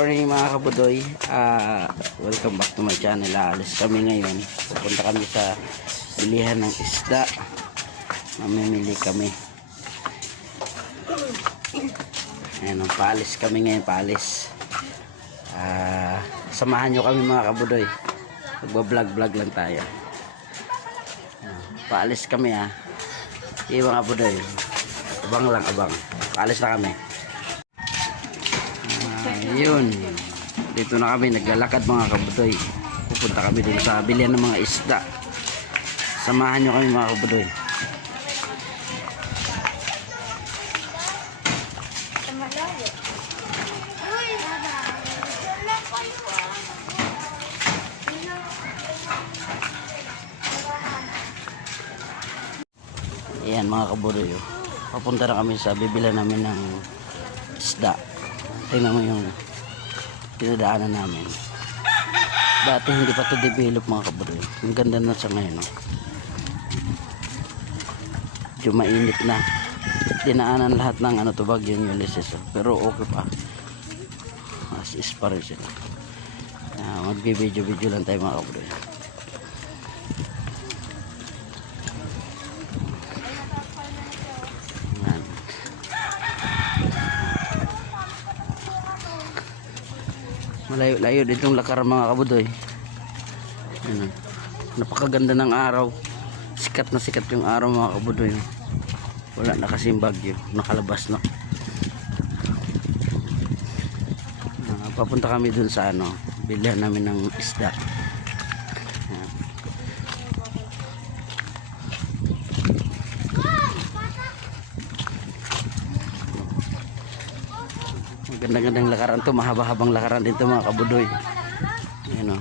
morning mga kabudoy. Ah, welcome back to my channel. Aalis kami ngayon. Pupunta kami sa bilihan ng isda. Mamimili kami. Ayan, paalis kami ngayon, paalis. Ah, samahan nyo kami mga kabudoy. Magbablog-vlog lang tayo. Ayan, paalis kami ah. Iya mga kabudoy. Abang lang, abang. Paalis na kami. Ayun. Dito na kami naglalakad mga kabudoy. Pupunta kami dun sa bilihan ng mga isda. Samahan nyo kami mga kabudoy. Ayan mga kabudoy. oh. Papunta na kami sa bibilihan namin ng isda. Tingnan mo yung pinadaanan namin. Dati hindi pa to develop mga kabudoy. Ang ganda na sa ngayon. No? Medyo mainit na. Dinaanan lahat ng ano to bagyo yung Ulysses. oh. Pero okay pa. As is pa rin sila. Uh, Magbibideo-video lang tayo mga kabudoy. Yan. Malayo-layo ditong lakaran mga kabudoy. Ano, napakaganda ng araw. Sikat na sikat yung araw mga kabudoy. Wala na kasing bagyo. Nakalabas no. Ah, papunta kami dun sa ano, bilihan namin ng isda. Ganda-gandang lakaran to, mahaba-habang lakaran din to mga kabudoy. Ayan o.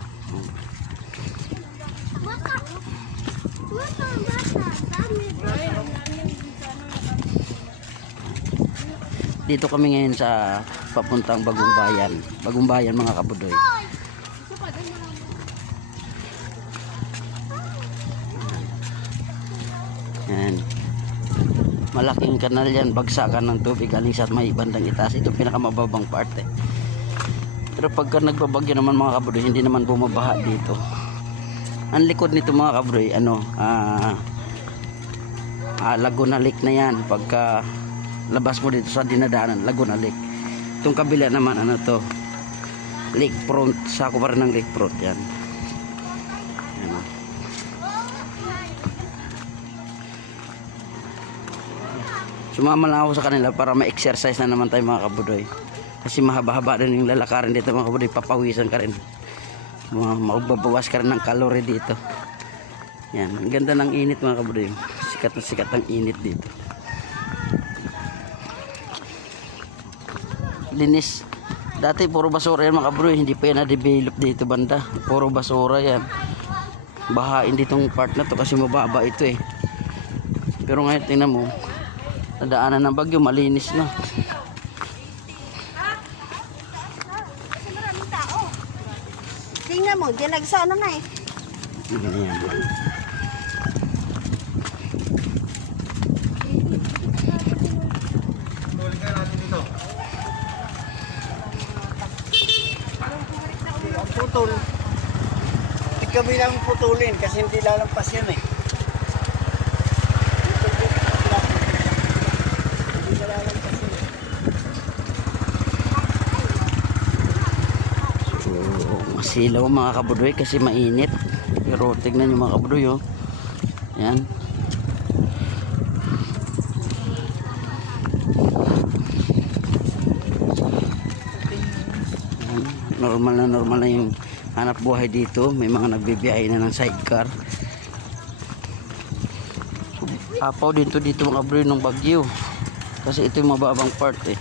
Dito kami ngayon sa papuntang Bagong Bayan. Bagong Bayan mga kabudoy. Ayan. Malaking kanal yan, bagsakan ng tubig galing sa may bandang itaas. Ito pinakamababang part eh. Pero pagka nagbabagyo naman mga kabroy, hindi naman bumabaha dito. Ang likod nito mga kabroy, ano, ah, ah, Laguna Lake na yan. Pagka labas mo dito sa dinadaanan, Laguna Lake. Itong kabila naman, ano to, Lake Front, pa rin ng Lake Front yan. Yan Sumama lang ako sa kanila para ma-exercise na naman tayo mga kabudoy. Kasi mahaba-haba rin yung lalakarin dito mga kabudoy. Papawisan ka rin. Ma- Magbabawas ka rin ng calorie dito. Yan. Ang ganda ng init mga kabudoy. Sikat na sikat ang init dito. Linis. Dati puro basura yan mga kabudoy. Hindi pa yan na-develop dito banda. Puro basura yan. Bahain ditong part na to kasi mababa ito eh. Pero ngayon tingnan mo, nadaanan ng bagyo, malinis na. Tingnan mo, di nagsana na eh. Putol. Hindi kami lang putulin kasi hindi lalampas yan eh. Hindi na lalampas yan eh. So, masilaw mga kabudoy kasi mainit. Pero tignan nyo mga kabudoy oh. Yan. Normal na normal na yung hanap buhay dito. May mga nagbibiyahe na ng sidecar. Apaw din to dito mga kabudoy ng Bagyo. Kasi ito yung mababang part eh.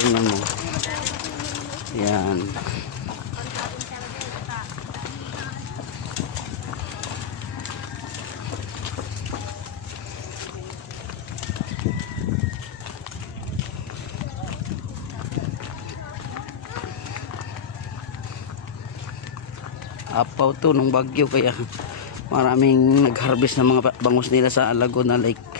Tingnan mo. Yan. Apaw to nung bagyo kaya maraming nag-harvest ng mga bangus nila sa Laguna Lake.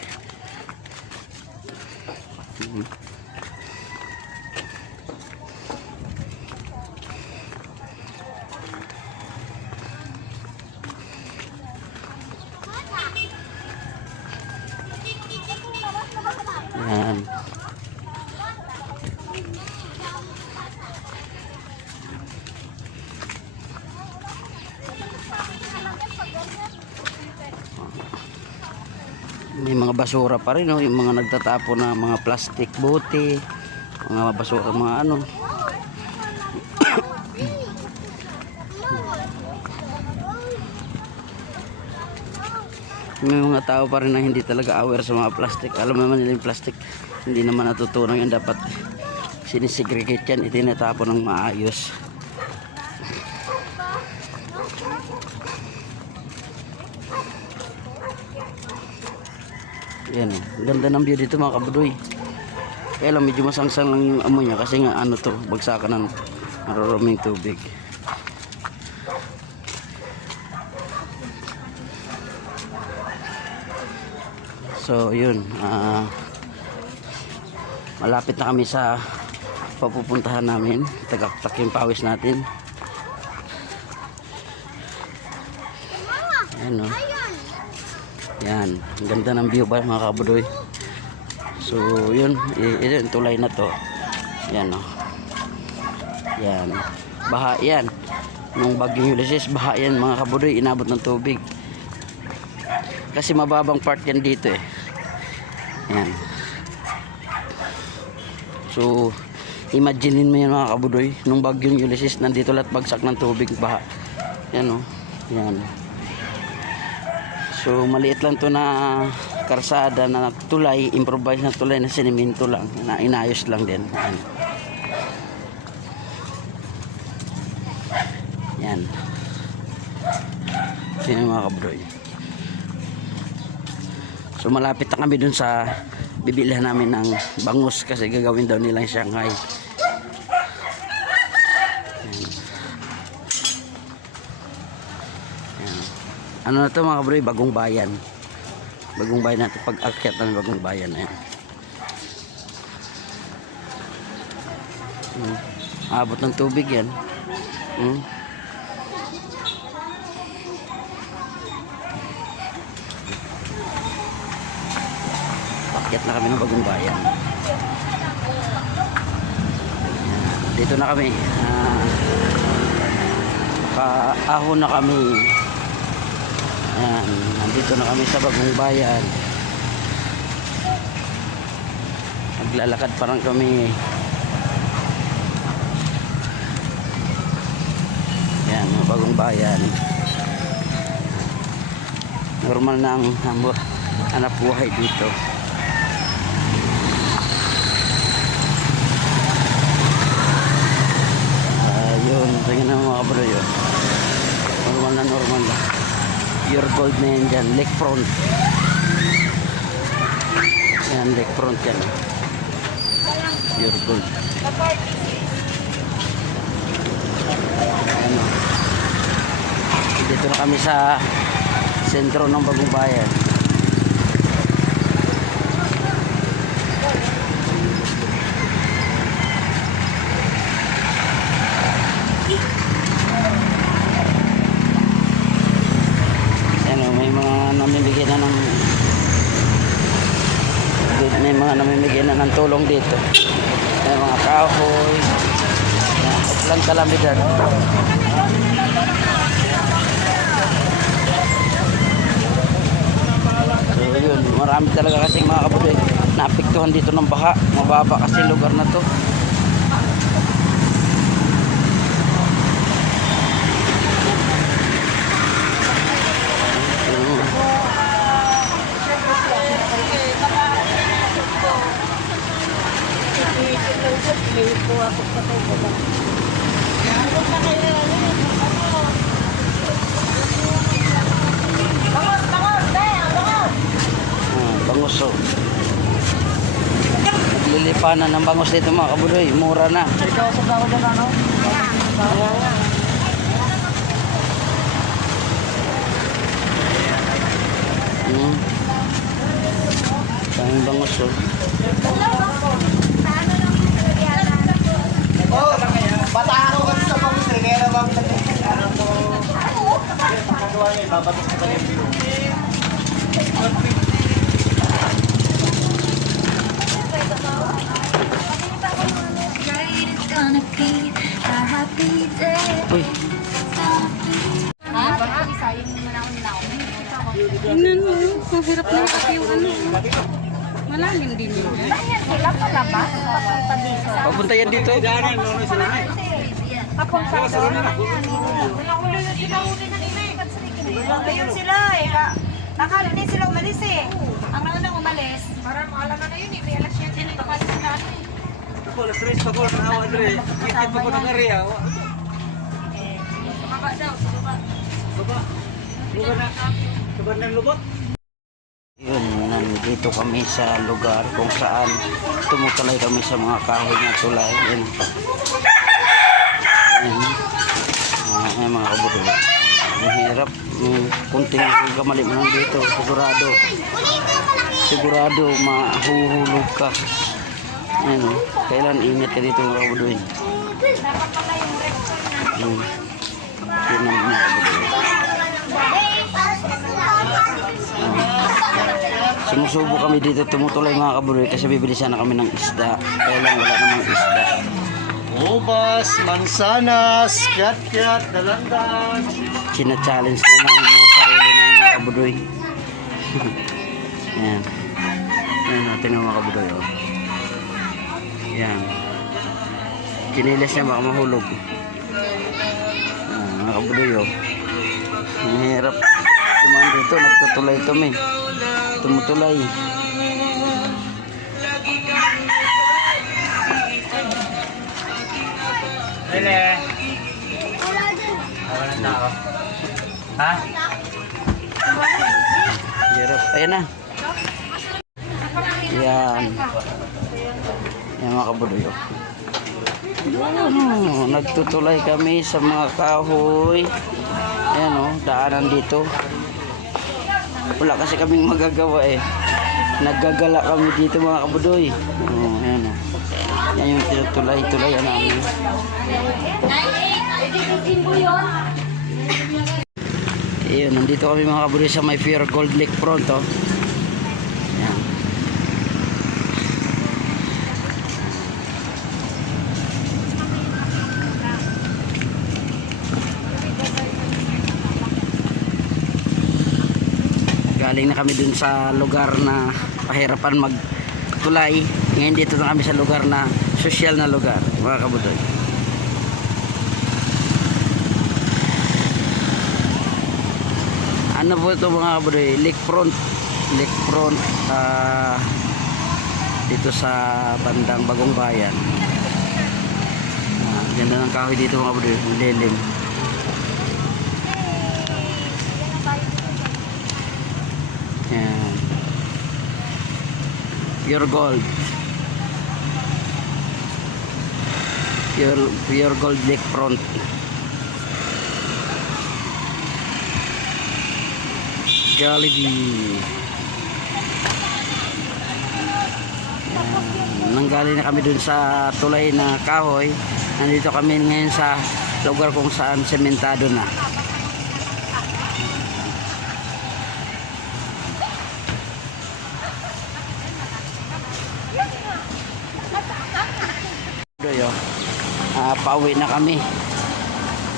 may mga basura pa rin, no? yung mga nagtatapo na mga plastic bote, mga basura, mga ano. may mga tao pa rin na hindi talaga aware sa mga plastic. Alam naman nila yung plastic, hindi naman natutunan yan. Dapat sinisegregate yan, itinatapon ng maayos. Yan oh. Ganda ng view dito mga kabudoy. Kaya lang medyo masangsang lang yung amoy niya kasi nga ano to, bagsakan ng maruruming tubig. So yun, ah malapit na kami sa papupuntahan namin. Tagaktak yung pawis natin. Ayan oh. Yan, ang ganda ng view ba mga kabudoy. So, yun, yung tulay na to. Yan oh. Yan. Baha yan. Nung bagyong Ulysses, baha yan mga kabudoy, inabot ng tubig. Kasi mababang part yan dito eh. Yan. So, imaginein mo yan mga kabudoy, nung bagyong Ulysses, nandito lahat bagsak ng tubig, baha. Yan oh. Yan. So maliit lang to na karsada na tulay, improvise na tulay na siniminto lang, na inayos lang din. Yan. Yan. Yan mga kabroy. So malapit na kami dun sa bibilihan namin ng bangus kasi gagawin daw nilang Shanghai. Ano na to mga kabroy, bagong bayan. Bagong bayan natin pag akyat ng bagong bayan na yan. Hmm. Abot ng tubig yan. Hmm. Akyat na kami ng bagong bayan. Dito na kami. Ah, kaahon na kami. Ayan, nandito na kami sa bagong bayan. Naglalakad pa lang kami. Yan, ang bagong bayan. Normal na ang hanap buhay dito. Ayun, tingnan mo mga kabro yun. Normal na normal na. Pure gold na yan dyan. Lake front. Yan, lake front yan. Pure gold. Ano. Dito na kami sa sentro ng bagong bayan. Ano, may mga namimigay na ng may mga namimigay na ng tulong dito. May mga kahoy. Lang kalamidad. So yun, marami talaga kasi mga kabuloy naapektuhan dito ng baha. Mababa kasi lugar na to. Yun. Ah, bangus oh. Naglilipanan ng bangus dito mga kabuloy. Mura na. Hmm. Daming bangus oh. Oh, bata ako kasi sa kaya na bang ano po, pagkagawa niya, babatos ko kanya yung. Uy, Ha? Baka isayang mo na ako nila. Tingnan mo, ang hirap na kasi yung ano. Malalim din yun. Ayan sila palabas. Papunta dito. Papunta yan dito. Daanan, nono sila na eh. Papunta doon. Ayun sila eh. Ka- Nakala din sila umalis eh. Ang nauna umalis. Parang maalam na yun eh. May alas 7 na umalis na natin. Ako, alas 3 pa ko, naawa dre. Kikit pa ko ng area. Baba daw. Baba. Baba. Lubot na. Lubot ng lubot. Nandito kami sa lugar kung saan tumutalay kami sa mga kahoy na tulay. Yun. Yun. Ah, yung mga kabuto. Ang hirap. Yung kunting gamali mo lang dito. Sigurado. Sigurado mahuhulog ka. Ayun, oh. Kailan ingat ka dito mga kabuto. Yun. Yun. Ang mga kabuto. Sumusubo kami dito tumutulay mga kabuloy kasi bibili sana kami ng isda. Kaya lang wala namang isda. Ubas, mansanas, kyat-kyat, dalandan. Sina-challenge na ng mga sarili na mga kabuloy. Yan. Yan natin ang mga kabuloy. Oh. Yan. Kinilis niya baka mahulog. Yan, mga kabuloy. Oh. Ang hirap. Dumaan dito, nagtutulay kami. Tumutulay. Lele. Wala na tao. Ha? Hirap. Ayan na. Yan. Yan mga kabuloy. Oh, nagtutulay kami sa mga kahoy. Ayan o, daanan dito. Wala kasi kaming magagawa eh. Naggagala kami dito mga kabudoy. Oh, ayan o. Yan yung tinutulay-tulay namin. Ayun, nandito kami mga kabudoy sa may Fear Gold Lake Front oh. Yan. Na kami dun sa lugar na pahirapan magtulay. Ngayon dito na kami sa lugar na social na lugar, mga kabudoy. Ano po ito mga kabudoy? Lake front. Lake front ah, dito sa bandang Bagong Bayan. Ah, ganda ng kahoy dito mga kabudoy. Ang lilim. Pure gold. Pure, pure gold lake front. Jollibee. Nanggaling na kami dun sa tulay na kahoy. Nandito kami ngayon sa lugar kung saan sementado na. Doyo. Ah, pauwi na kami.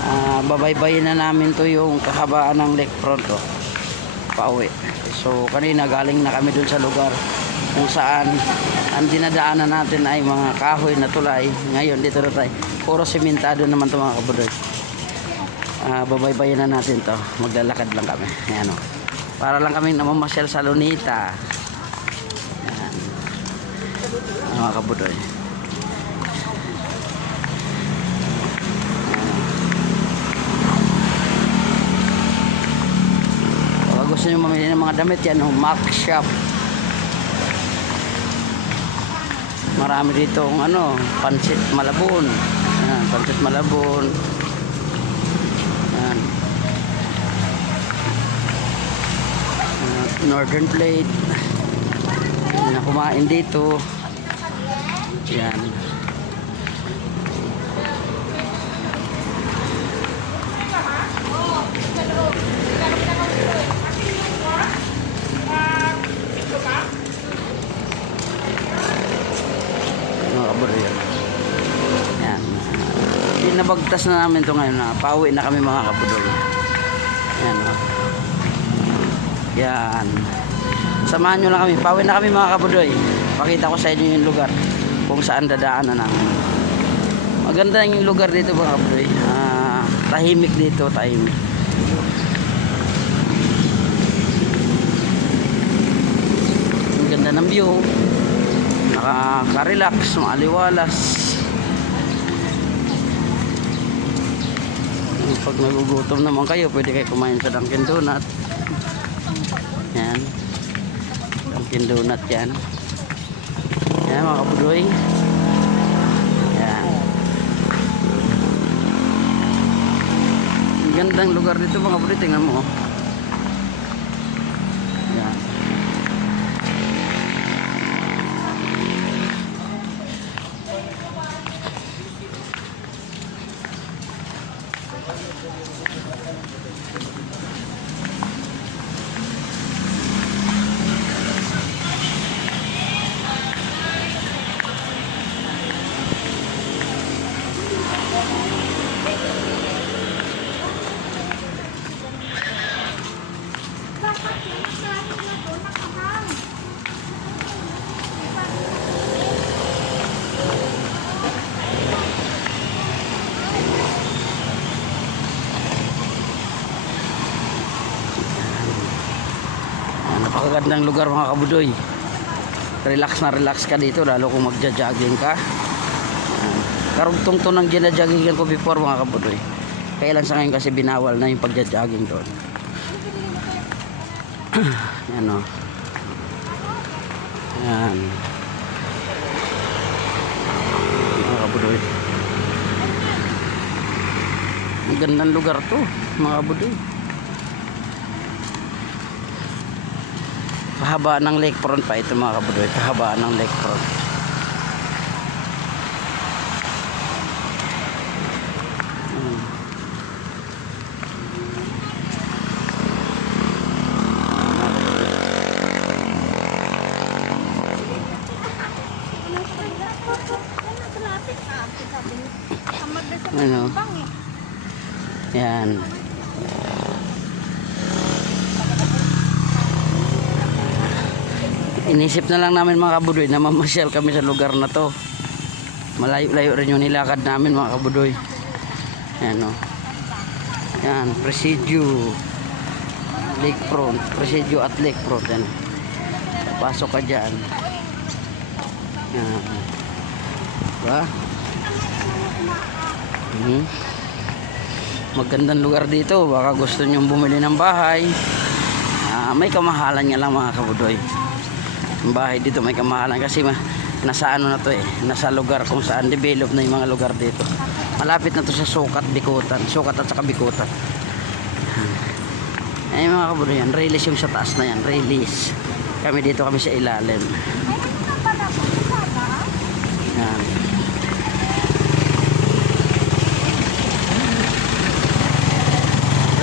Ah, babaybayin na namin to yung kahabaan ng lake front oh. Pauwi. So kanina galing na kami dun sa lugar kung saan ang dinadaanan natin ay mga kahoy na tulay. Ngayon dito na tayo. Puro sementado naman to mga kabudoy. Ah, babaybayin na natin to. Maglalakad lang kami. Ayan oh. Para lang kami namamasyal sa Lunita. Ayan. Mga kabudoy. Gusto nyo mamili ng mga damit yan, oh, Mac Shop. Marami dito ang ano, pansit malabon. Yan, pansit malabon. Yan. Northern Plate. Na kumain dito. Yan. Pinabagtas na namin to ngayon na pauwi na kami mga kabuloy. Yan. oh. Yan. Samahan nyo lang kami. Pawin na kami mga kabudoy. Pakita ko sa inyo yung lugar kung saan dadaanan namin. Maganda yung lugar dito mga kabudoy. Ah, tahimik dito, tahimik. Ang ganda ng view. Nakaka-relax, maaliwalas. Pag nagugutom naman kayo, pwede kayo kumain sa Dunkin Donut. Yan. Dunkin Donut yan. Yan mga kabudoy. Yan. Ang gandang lugar dito mga kabudoy. Tingnan mo. oh. Yan. Yan, napakagandang lugar mga kabudoy. Relax na relax ka dito lalo kung magja-jogging ka. Yan. Karugtong to ng gina-joggingan ko before mga kabudoy. Kaya lang sa ngayon kasi binawal na yung pagja-jogging doon. Yan o. Yan. Mga kabudoy. Ang gandang lugar to mga kabudoy. Kahabaan ng lakefront pa ito mga kabudoy. Kahabaan ng lakefront. Hmm. Ano? Yan. Inisip na lang namin mga kabudoy na mamasyal kami sa lugar na to. Malayo-layo rin yung nilakad namin mga kabudoy. Yan o. Yan, Presidio. Lakefront. Presidio at Lakefront. Yan. Pasok ka dyan. Yan. Diba? Hmm. Magandang lugar dito. Baka gusto nyong bumili ng bahay. Ah, may kamahalan niya lang mga kabudoy. Ang bahay dito may kamahalan kasi ma, nasa ano na to eh, nasa lugar kung saan develop na yung mga lugar dito. Malapit na to sa Sukat, Bikutan, Sukat at saka Bikutan. Ay mga kabudo yan, release yung sa taas na yan, release. Kami dito kami sa ilalim. Yan.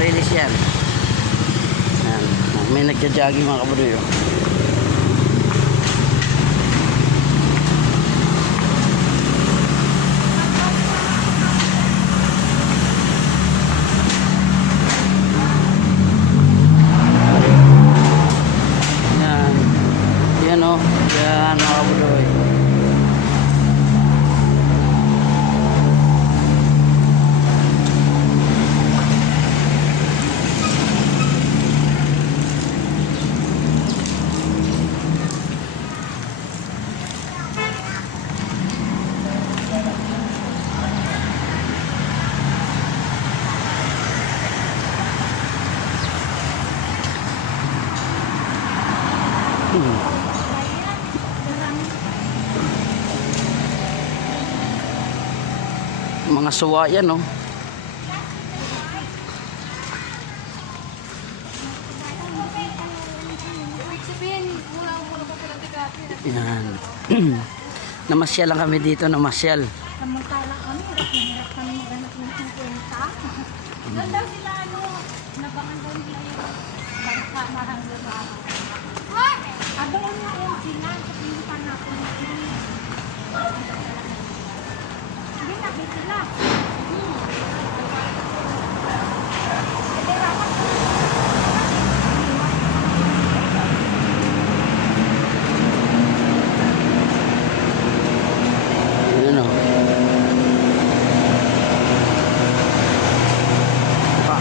Release yan. Yan. May nagja-jogging mga kabudo yun. Yan. Yan o. Yan mga kabudoy. Mga suwa yan oh. Yan. namasyal lang kami dito, namasyal. Samantala kami, hirap kami maghanap ng 50. Doon daw sila ano, nabangan daw nila yung bangka maranggo na ako. Ah, doon na yun sila, sa pinuntan natin. Hindi nabi sila.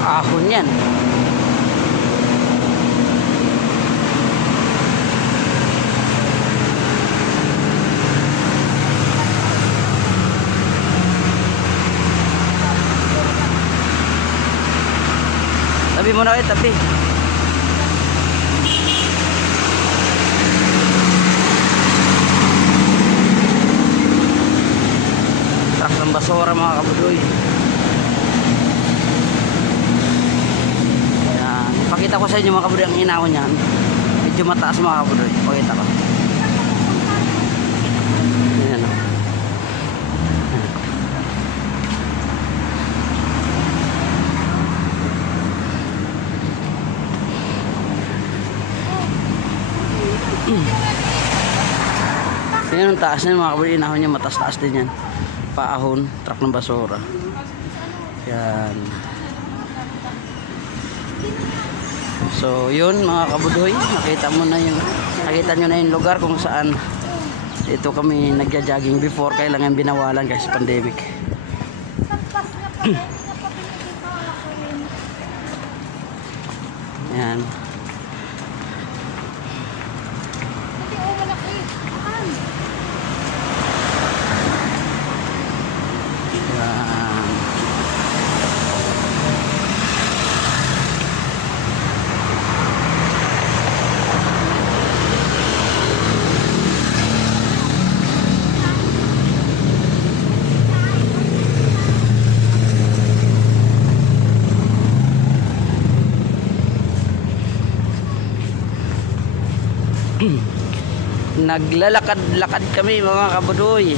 ahon yan. Tabi mo na kayo, tabi. Truck ng basura mga kabudoy. Ayan. Pakita ko sa inyo mga kabudoy ang inaw niyan. Medyo mataas mga kabudoy. Pakita ko. Ayan o. Yan ang taas niya mga kabudoy. Inahon niya mataas-taas din yan. Paahon. Truck ng basura. Yan. So, yun mga kabudoy, nakita mo na yung nakita nyo na yung lugar kung saan dito kami nagja-jogging before kailangan binawalan kasi pandemic. Yan. Naglalakad-lakad kami mga kabudoy.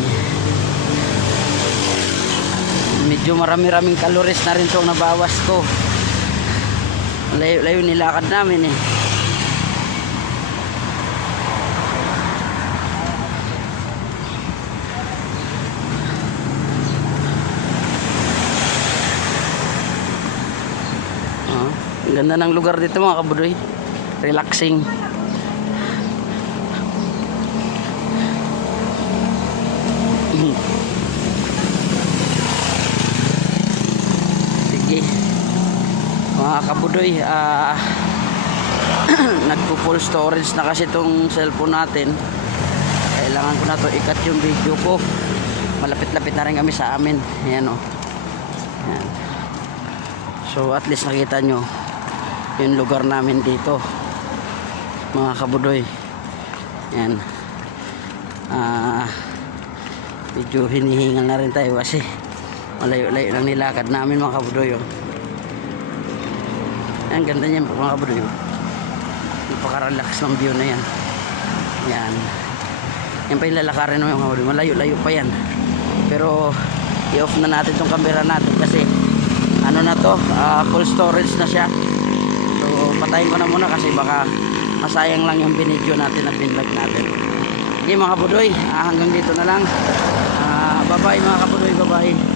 Medyo marami-raming calories na rin itong nabawas ko. Layo-layo nilakad namin eh. Ah, ganda ng lugar dito mga kabudoy. Relaxing. Sige. Mga kabudoy, ah nagpo-full storage na kasi itong cellphone natin. Kailangan ko na to ikat yung video ko. Malapit-lapit na rin kami sa amin. Ayan o. Ayan. So at least nakita nyo yung lugar namin dito. Mga kabudoy. Ayan. Ah medyo hinihingal na rin tayo kasi malayo-layo lang nilakad namin mga kabudoy oh. Ang ganda niyan mga kabudoy oh. Napaka-relax ng view na yan. Yan. Yan pa yung lalakarin mo mga kabudoy. Malayo-layo pa yan. Pero i-off na natin tong camera natin kasi ano na to, ah, full storage na siya. So patayin ko na muna kasi baka masayang lang yung binidyo natin na binlog natin. Hindi mga kabudoy, ah, hanggang dito na lang. Ah, bye-bye mga kabudoy, bye-bye.